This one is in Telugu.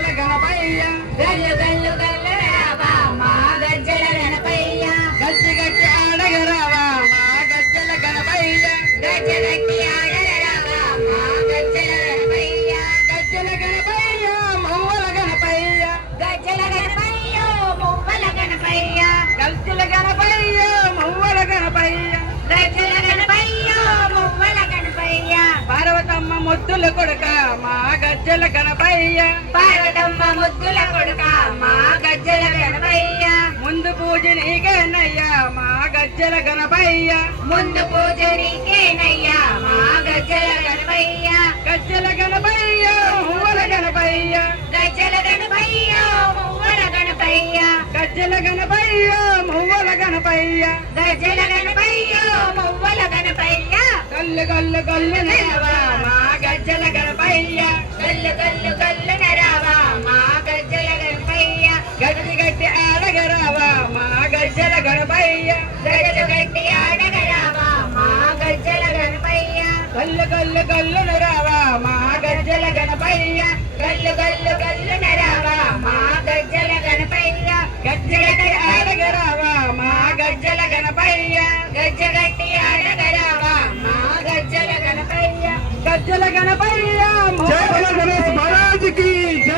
గజ్జల గణపయ్య గల్లు గల్లు గల్లు రావా మా గజ్జల గణపయ్య గజ్జి గట్టి ఆడగరావా మా గజ్జల గణపయ్య గజ్జ గట్టి ఆడరావా మా గజ్జల గణపయ్య గజ్జల గణపయ్య మవ్వల గణపయ్య గజ్జల గణపయ్య మువ్వల గణపయ్య గజ్జల గణపయ్య మవ్వల గణపయ్య గజ్జల గణపయ్య మువ్వల గణపయ్య పార్వతమ్మ ముద్దుల కొడుక మా గజ్జల గణపయ్య పార్వతమ్మ ముద్దుల కొడుక మా గజ్జల గణపయ్య ముందు పూజ నీకేనయ్యా మా గజ్జల గణపయ్య ముందు పూజ నీకేనయ్యా మా గజ్జల గణపయ్య గజ్జల గణపయ్య మవ్వల గణపయ్య గజ్జల గణపయ్య మువ్వల గణపయ్య గజ్జల గణపయ్య మవ్వల గణపయ్య గజ్జల గణపయ్య మువ్వల గణపయ్య గల్లు గల్లు గల్లు నేవా మా గజ్జల గణపయ్య గల్లు గల్లు గల్లు నరావా మా గజ్జల గణపయ్య గజ్జి గట్టి ఆడగరావా మా గజ్జల గణపయ్య గజ్జ గట్టి ఆడగరావా మా గజ్జల గణపయ్య గల్లు గల్లు గల్లు నరావా మా గజ్జల గణపయ్య గల్లు గల్లు గల్లు నరావా మా గజ్జల గణపయ్య గజ్జి గట్టి ఆడగరావా మా గజ్జల గణపయ్య గజ్జ గట్టి ఆడగరావా మా గజ్జల గణపయ్య గజ్జల గణపయ్య జై బోలో గణేష్ మహారాజ్ की जय।